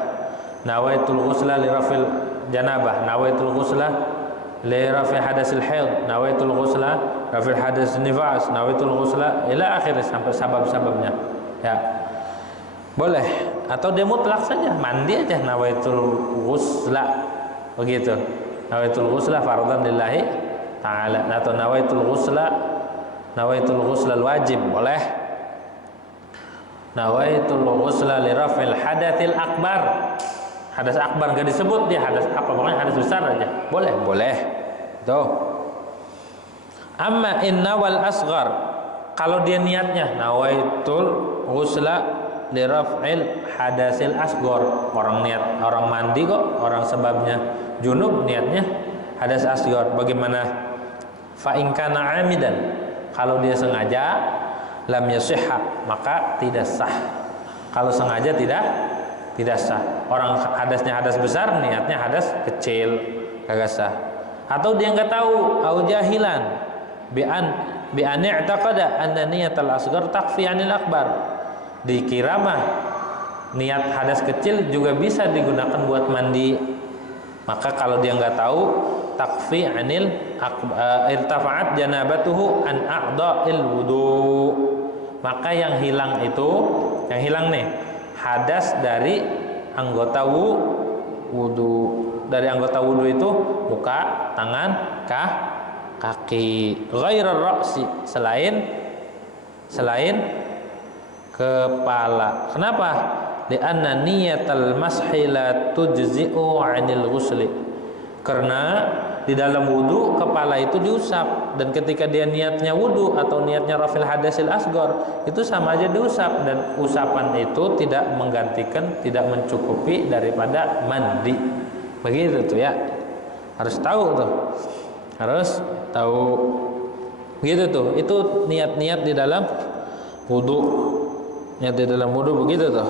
nawaitul ghusla li rafil janabah, nawaitul ghusla li rafi hadasil haid, nawaitul ghusla rafil hadas nifas, nawaitul ghusla ila akhir sampai sabab-sababnya. Ya. Boleh. Atau dia mutlak saja, mandi aja nawaitul ghusla. Begitu. Nawaitul ghusla fardhan lillahi ta'ala, atau nawaitul ghusla wajib, boleh. Nawaitul ghusla li rafil hadatsil akbar. Hadas akbar enggak disebut, dia hadas apa, pokoknya hadas besar aja. Boleh. Tuh. Amma inna wal asghar, kalau dia niatnya nawaitul ghusla li raf'il hadasil asghar, orang mandi kok, orang sebabnya junub niatnya hadas asghar. Bagaimana? Fa in kana amidan, kalau dia sengaja, lam yasihha, maka tidak sah. Kalau sengaja tidak sah. Orang hadasnya hadas besar, niatnya hadas kecil, kagak sah. Atau dia nggak tahu, au jahilan bi an i'taqada anna niyatal asghar takfi 'anil akbar. Dikira mah niat hadas kecil juga bisa digunakan buat mandi. Maka kalau dia nggak tahu, takfi 'anil irtafa'at janabatuhu an a'dha'il wudu. Maka yang hilang nih hadas dari anggota wudu. Dari anggota wudu itu muka, tangan, kaki. Ghairar ra'si, selain kepala. Kenapa? Li'anna niyatal mashi la tujzi'u 'anil ghusli. Karena di dalam wudu kepala itu diusap, dan ketika dia niatnya wudu atau niatnya rafil hadasil asghar, itu sama aja diusap, dan usapan itu tidak menggantikan, tidak mencukupi daripada mandi. Begitu tuh ya. Harus tahu tuh. Begitu tuh. Itu niat-niat di dalam wudu. Niat di dalam wudu begitu tuh.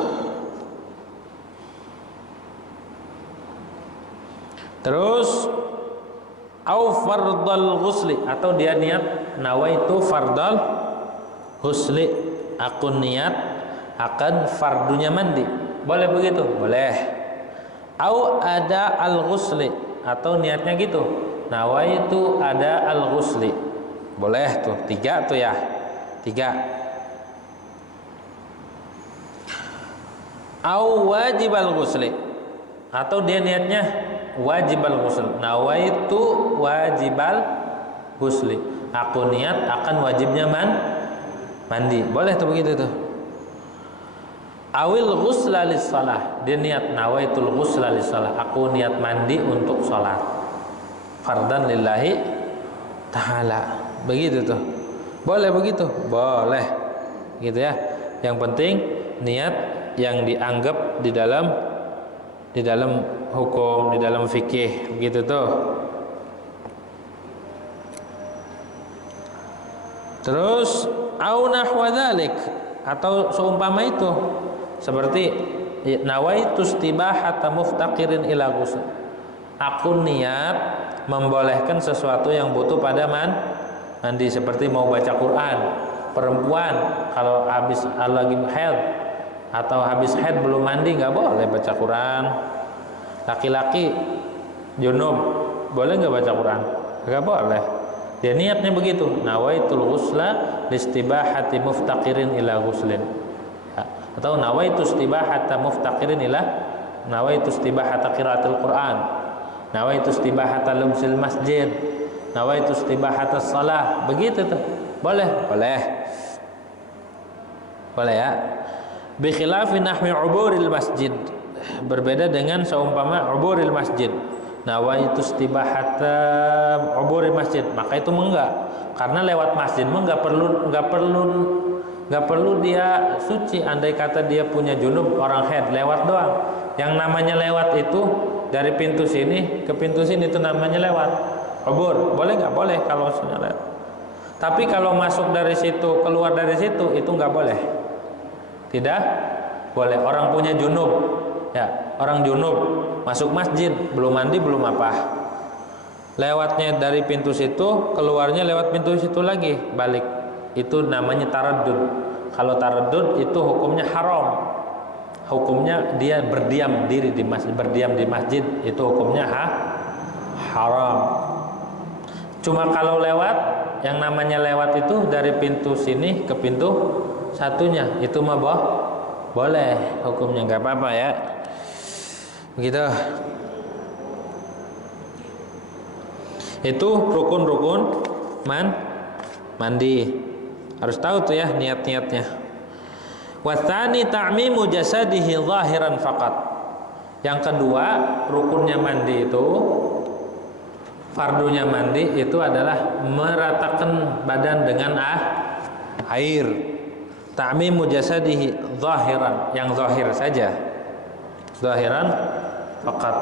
Terus au fardal ghusli, atau dia niat nawaitu fardal ghusli, aku niat akan fardunya mandi. Boleh begitu? Boleh. Au ada al ghusli, atau niatnya gitu, nawaitu ada al ghusli. Boleh tuh, 3 tuh ya. 3. Au wajib al ghusli, atau dia niatnya wajib al ghusl, nawaitu wajibal ghusli. Aku niat akan wajibnya mandi. Boleh tuh begitu tuh. Awil ghusla lis-shalah. Dia niat nawaitul ghusla lis-shalah. Aku niat mandi untuk sholat. Fardan lillahi ta'ala. Begitu tuh. Boleh begitu? Boleh. Gitu ya. Yang penting niat yang dianggap di dalam hukum, di dalam fikih, begitu tuh. Terus au nahwa dzalik, atau seumpama itu, seperti nawaitu istibahata muftaqirin ila ghusl. Aku niat membolehkan sesuatu yang butuh pada mandi, seperti mau baca Quran. Perempuan kalau habis lagi haid atau habis haid belum mandi nggak boleh baca Quran. Laki-laki junub boleh nggak baca Quran? Nggak boleh. Dia niatnya begitu. Nawaitul ghusla listibahati muftaqirin ila ghuslin. Atau nawaitu istibahata muftaqirin ila, nawaitu istibahata qiraatul Quran, nawaitu istibahata lumsil masjid, nawaitu istibahata shalah. Begitu tuh. Boleh, boleh. Boleh ya. Bi khilafi nahwi uburil masjid. Berbeda dengan seumpama uburil masjid. Nawaitu istibahata uburil masjid. Maka itu enggak. Karena lewat masjid enggak perlu dia suci. Andai kata dia punya junub, orang haid, lewat doang. Yang namanya lewat itu dari pintu sini ke pintu sini, itu namanya lewat. Ubur, boleh nggak? Boleh kalau sudah lewat. Tapi kalau masuk dari situ, keluar dari situ, itu nggak boleh. Tidak boleh. Orang punya junub, ya, orang junub masuk masjid, belum mandi, belum apa. Lewatnya dari pintu situ, keluarnya lewat pintu situ lagi, balik. Itu namanya taraddud. Kalau taraddud itu hukumnya haram. Hukumnya dia berdiam diri di masjid, berdiam di masjid, itu hukumnya haram. Cuma kalau lewat, yang namanya lewat itu dari pintu sini ke pintu satunya, itu mah boleh hukumnya, nggak apa-apa ya. Begitu. Itu rukun-rukun mandi. Harus tahu tuh ya niat-niatnya. Watsani ta'mimu jasadihi zahiran faqat. Yang kedua, rukunnya mandi itu, fardunya mandi itu adalah meratakan badan dengan air. Ta'mimu jasadihi zahiran, yang zahir saja. Zahiran faqat.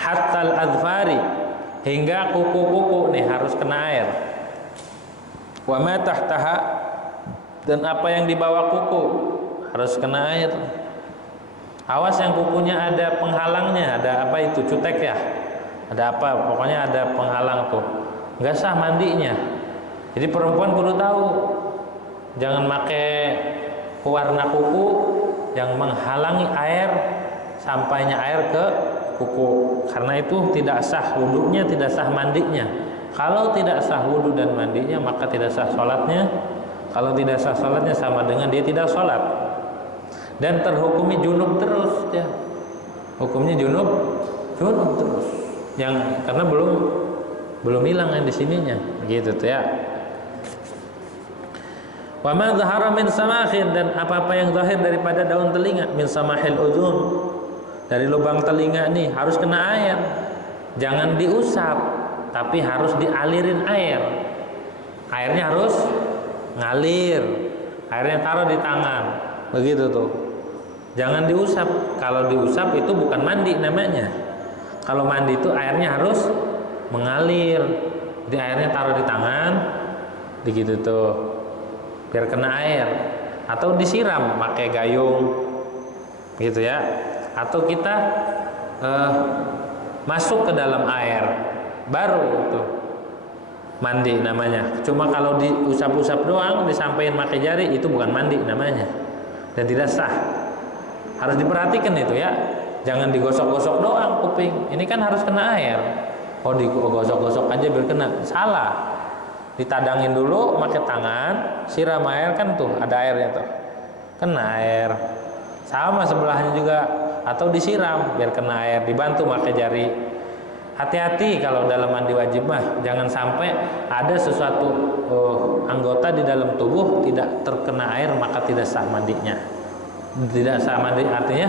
Hatta al-adfari, hingga kuku-kuku nih harus kena air. Wa ma tahtaha, dan apa yang di bawah kuku harus kena air. Awas yang kukunya ada penghalangnya, ada apa itu, cutek ya, ada apa, pokoknya ada penghalang tuh, nggak sah mandinya. Jadi perempuan perlu tahu, jangan pakai pewarna kuku yang menghalangi air, sampainya air ke kuku, karena itu tidak sah wudunya, tidak sah mandinya. Kalau tidak sah wudu dan mandinya, maka tidak sah sholatnya. Kalau tidak sah sholatnya, sama dengan dia tidak sholat, dan terhukumi junub terus ya. Hukumnya junub terus, yang karena belum hilang yang di sininya, gitu tuh ya. Wa ma zahara min samakhin, dan apa-apa yang zahir daripada daun telinga, min samahil uzun, dari lubang telinga nih harus kena air. Jangan diusap, tapi harus dialirin air. Airnya harus ngalir. Airnya taruh di tangan. Begitu tuh. Jangan diusap. Kalau diusap itu bukan mandi namanya. Kalau mandi itu airnya harus mengalir. Di airnya taruh di tangan. Begitu tuh. Biar kena air. Atau disiram pakai gayung. Gitu ya. Atau kita masuk ke dalam air, baru itu mandi namanya. Cuma kalau diusap-usap doang, disampaikan pakai jari, itu bukan mandi namanya, dan tidak sah. Harus diperhatikan itu ya. Jangan digosok-gosok doang kuping. Ini kan harus kena air. Oh, digosok-gosok aja biar kena. Salah. Ditadangin dulu pakai tangan, siram air, kan tuh ada airnya tuh. Kena air. Sama sebelahnya juga, atau disiram biar kena air, dibantu pakai jari. hati-hati kalau dalam mandi wajib mah, jangan sampai ada sesuatu anggota di dalam tubuh tidak terkena air maka tidak sah mandinya. Tidak sah mandi artinya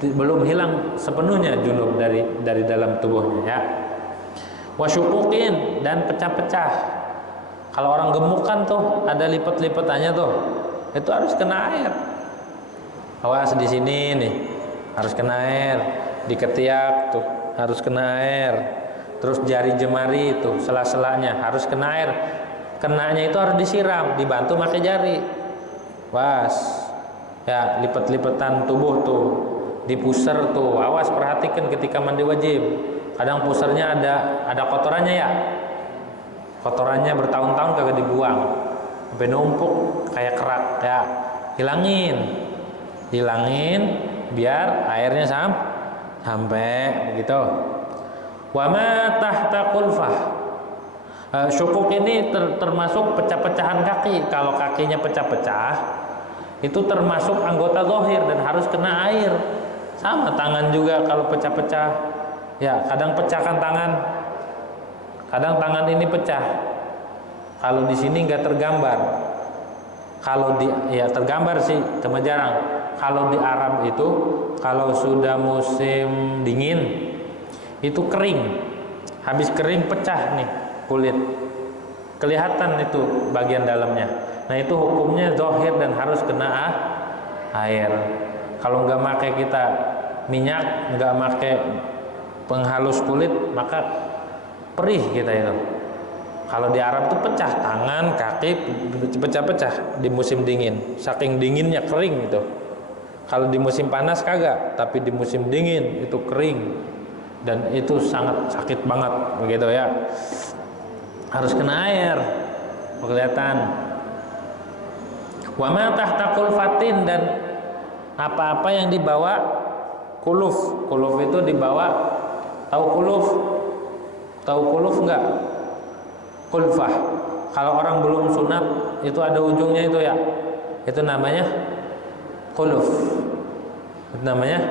belum hilang sepenuhnya junub dari dalam tubuhnya ya. Wasyukukin dan pecah-pecah. Kalau orang gemuk kan tuh ada lipat-lipatannya tuh, itu harus kena air. Awas di sini nih harus kena air, di ketiak tuh harus kena air, terus jari jemari itu sela-selanya harus kena air. Kenanya itu harus disiram, dibantu pakai jari. Was, ya lipat-lipatan tubuh tuh, di puser tuh, awas perhatikan ketika mandi wajib. Kadang pusernya ada kotorannya ya, kotorannya bertahun-tahun kagak dibuang, sampai numpuk kayak kerak ya, hilangin biar airnya sampai begitu. Wa ma tahta qulfah. Syukuk ini termasuk pecah-pecahan kaki. Kalau kakinya pecah-pecah itu termasuk anggota zahir dan harus kena air. Sama tangan juga kalau pecah-pecah. Ya, kadang pecahkan tangan. Kadang tangan ini pecah. Kalau di sini nggak tergambar. Kalau ya tergambar sih, cuma jarang. Kalau di Arab itu kalau sudah musim dingin itu kering. Habis kering pecah nih kulit. Kelihatan itu bagian dalamnya. Nah, itu hukumnya zahir dan harus kena air. Kalau nggak pakai kita minyak, nggak pakai penghalus kulit, maka perih kita itu. Kalau di Arab tuh pecah tangan, kaki pecah-pecah di musim dingin. Saking dinginnya kering itu. Kalau di musim panas kagak, tapi di musim dingin itu kering dan itu sangat sakit banget begitu ya. Harus kena air. Kelihatan. Wa ma tahta qulfatin dan apa-apa yang dibawa kuluf. Kuluf itu dibawa, tahu kuluf? Tahu kuluf enggak? Kulfah. Kalau orang belum sunat itu ada ujungnya itu ya. Itu namanya kuluf. Itu namanya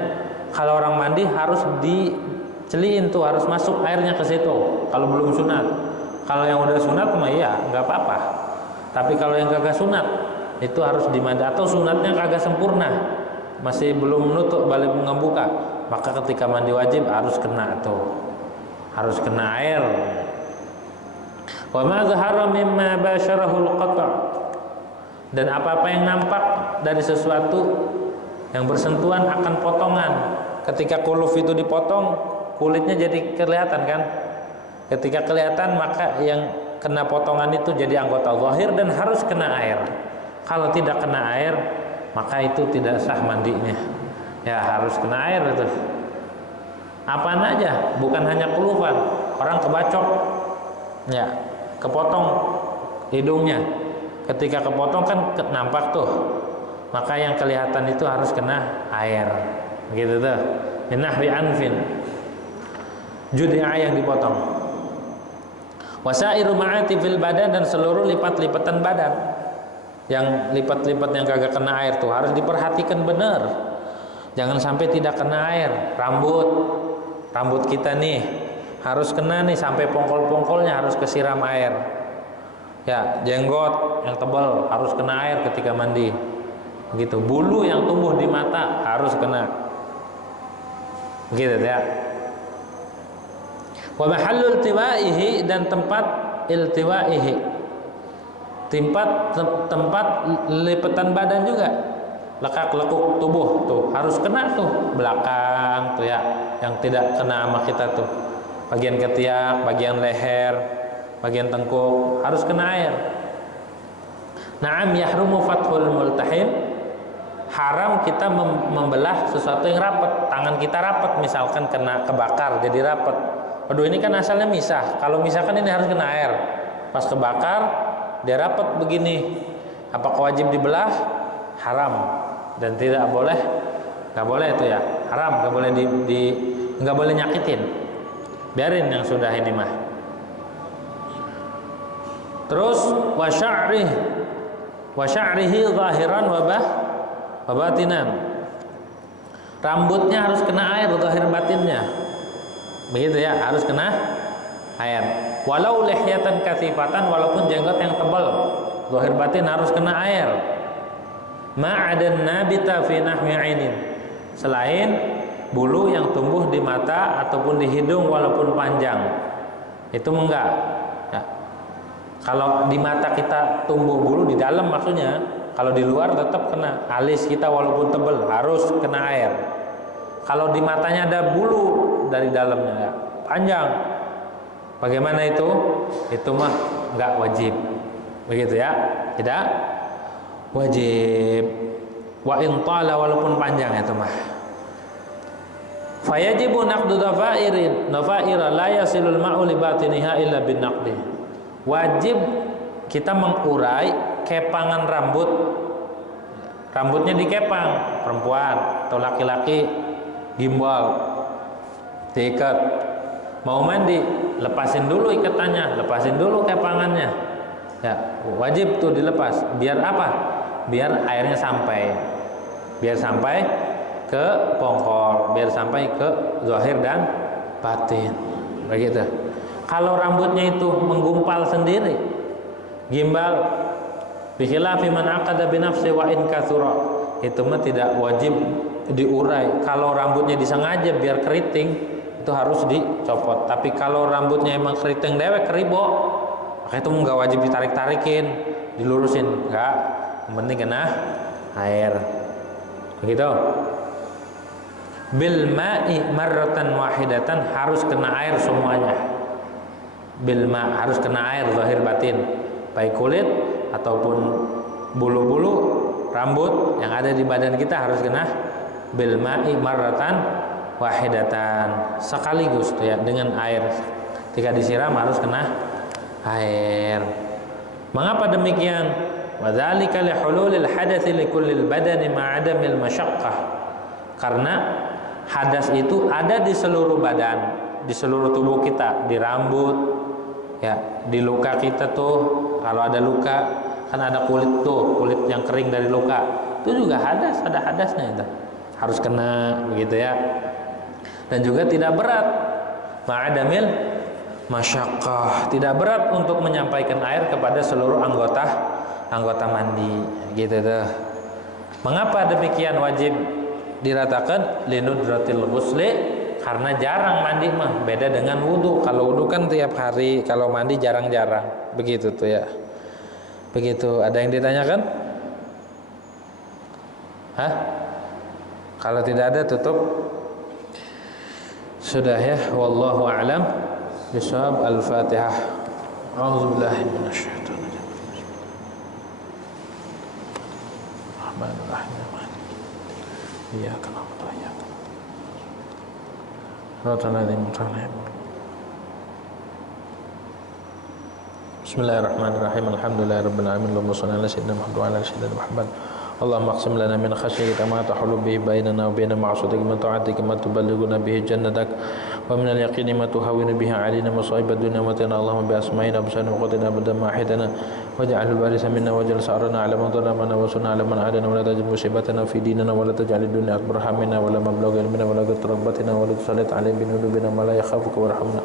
kalau orang mandi harus diceliin tuh, harus masuk airnya ke situ. Kalau belum sunat. Kalau yang udah sunat mah ya nggak apa-apa. Tapi kalau yang kagak sunat itu harus dimandi atau sunatnya kagak sempurna, masih belum menutup balik ngebuka, maka ketika mandi wajib harus kena tuh, harus kena air. Wa ma zahara mimma basyarahul qata', dan apa-apa yang nampak dari sesuatu yang bersentuhan akan potongan. Ketika kuluf itu dipotong, kulitnya jadi kelihatan kan? Ketika kelihatan maka yang kena potongan itu jadi anggota zahir dan harus kena air. Kalau tidak kena air maka itu tidak sah mandinya. Ya harus kena air itu. Apaan aja, bukan hanya kulufan. Orang kebacok, ya kepotong hidungnya. Ketika kepotong kan nampak tuh. Maka yang kelihatan itu harus kena air. Begitu tuh. Minahwi anfin. Judi'a yang dipotong. Wasairu ma'ati fil badan, dan seluruh lipat-lipatan badan. Yang lipat-lipat yang kagak kena air tuh harus diperhatikan benar. Jangan sampai tidak kena air. Rambut kita nih harus kena nih, sampai pongkol-pongkolnya harus kesiram air. Ya, jenggot yang tebal harus kena air ketika mandi. Begitu. Bulu yang tumbuh di mata harus kena. Begitu ya. Wa mahallul iltiwaihi, dan tempat iltiwaihi, tempat lipatan badan juga, lekak-lekuk tubuh tuh harus kena tuh, belakang tuh ya, yang tidak kena sama kita tuh, bagian ketiak, bagian leher, bagian tengkuk harus kena air. Na'am yahrumu fathul multahim, haram kita membelah sesuatu yang rapat. Tangan kita rapat, misalkan kena kebakar jadi rapat. Aduh, ini kan asalnya misah. Kalau misalkan ini harus kena air, pas kebakar dia rapat begini, apakah wajib dibelah? Haram, dan tidak boleh, nggak boleh itu ya, haram, nggak boleh nggak boleh nyakitin. Biarin yang sudah ini mah. Terus wa sya'rihi zahiran wa batinan. Rambutnya harus kena air, zahir batinnya. Begitu ya, harus kena air. Walau lihyatan katsifatan, walaupun jenggot yang tebal, zahir batin harus kena air. Ma'adan nabita fi nahwi ainin, selain bulu yang tumbuh di mata ataupun di hidung walaupun panjang, itu enggak ya. Kalau di mata kita tumbuh bulu di dalam maksudnya, kalau di luar tetap kena. Alis kita walaupun tebal harus kena air. Kalau di matanya ada bulu dari dalamnya ya, panjang, bagaimana itu? Itu mah enggak wajib. Begitu ya, tidak wajib. Wa in tala, walaupun panjang itu mah. Fayajibu naqdu dhafaira la yasilul ma'u li batiniha illa bin naqdi. Wajib kita mengurai kepangan rambut. Rambutnya dikepang, perempuan atau laki-laki gimbal, diikat. Mau mandi, lepasin dulu ikatannya, lepasin dulu kepangannya. Ya, wajib tuh dilepas. Biar apa? Biar airnya sampai. Biar sampai ke pongkol, biar sampai ke zahir dan batin. Begitu. Kalau rambutnya itu menggumpal sendiri, gimbal, bikhilafi man aqada bi nafsi wa in katsura, itu mah tidak wajib diurai. Kalau rambutnya disengaja biar keriting, itu harus dicopot. Tapi kalau rambutnya emang keriting dewek keribo, maka itu enggak wajib ditarik-tarikin, dilurusin, enggak. Yang penting kena air. Begitu. Bil ma'i marratan wahidatan, harus kena air semuanya. Bil ma' harus kena air zahir batin, baik kulit ataupun bulu-bulu rambut yang ada di badan kita harus kena bil ma'i marratan wahidatan, sekaligus tuh ya, dengan air. Ketika disiram harus kena air. Mengapa demikian? Wa dzalika li hululil hadatsi li kullil badani ma'adamil masyaqqah. Karena hadas itu ada di seluruh badan, di seluruh tubuh kita, di rambut, ya, di luka kita tuh. Kalau ada luka, kan ada kulit tuh, kulit yang kering dari luka, itu juga hadas, ada hadasnya itu. Harus kena, begitu ya. Dan juga tidak berat, ma'adamil masyaqqah, tidak berat untuk menyampaikan air kepada seluruh anggota mandi, gitu tuh. Mengapa demikian wajib diratakan? Linudratil ghusli, karena jarang mandi mah, beda dengan wudu. Kalau wudu kan tiap hari, kalau mandi jarang-jarang, begitu tuh ya. Begitu. Ada yang ditanyakan? Hah? Kalau tidak ada tutup. Sudah ya. Wallahu a'lam bishawab. Al-Fatihah. A'udzubillahi minasyaitonir rajim. Rahmanirrahim. Iyyaka na'budu wa iyyaka nasta'in. Bismillahirrahmanirrahim. Alhamdulillahirabbil alamin. Allahumma shalli ala sayyidina Muhammad wa ala ali sayyidina Muhammad. Allahumma aqsim lana min khashyatika ma tahulu bihi bainana wa baina ma'asiyatika, min ta'atika ma tuballighuna bihi jannatak, wa min al-yaqini ma tuhawwinu bihi 'alaina masa'ib ad-dunya, wa matina Allahumma bi asma'ina wa absarina wa quwwatina abadan ma ahitana, waj'alhu al-warisa minna waj'al sa'rana 'ala man dhalamana wa sunna 'ala man 'adana, wa la taj'al musibatana fi dinina, wa la taj'al ad-dunya akbar hammina wa la mablagha ilmina wa la taqrabatina wa la tusallit 'alaina bi dhunubina ma la yakhafuka warhamna.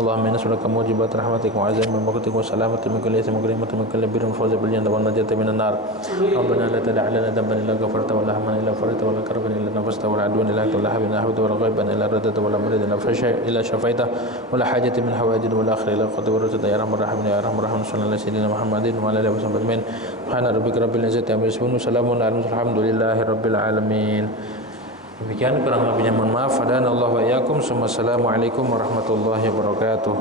Allahumma inna nas'aluka mujibat rahmatika wa 'azaimal maghfiratika wa salamata min kulli ithmin wa ghanimatan min kulli birrin wa fawza bil jannati wa najata minan nar. Rabbana la tad'a lana dhanban illa ghafarta wa la hamman illa farajta wa la karban illa nafasta wa la 'adwan illa anta wa la habina wa la ghaiban illa radata wa la maridan illa illa shafaita wa la hajatin min hawajin wa la akhir illa qad warata ya arhamar rahimin ya arhamar rahimin sallallahu alaihi wasallam Muhammadin wa ala alihi wa sahbihi ajmain. Subhana rabbika rabbil izzati amma yasifun, salamun alal mursalin, alhamdulillahi rabbil alamin. Demikian, kurang lebihnya mohon maaf. Hadanallahu wa iyyakum. Assalamualaikum warahmatullahi wabarakatuh.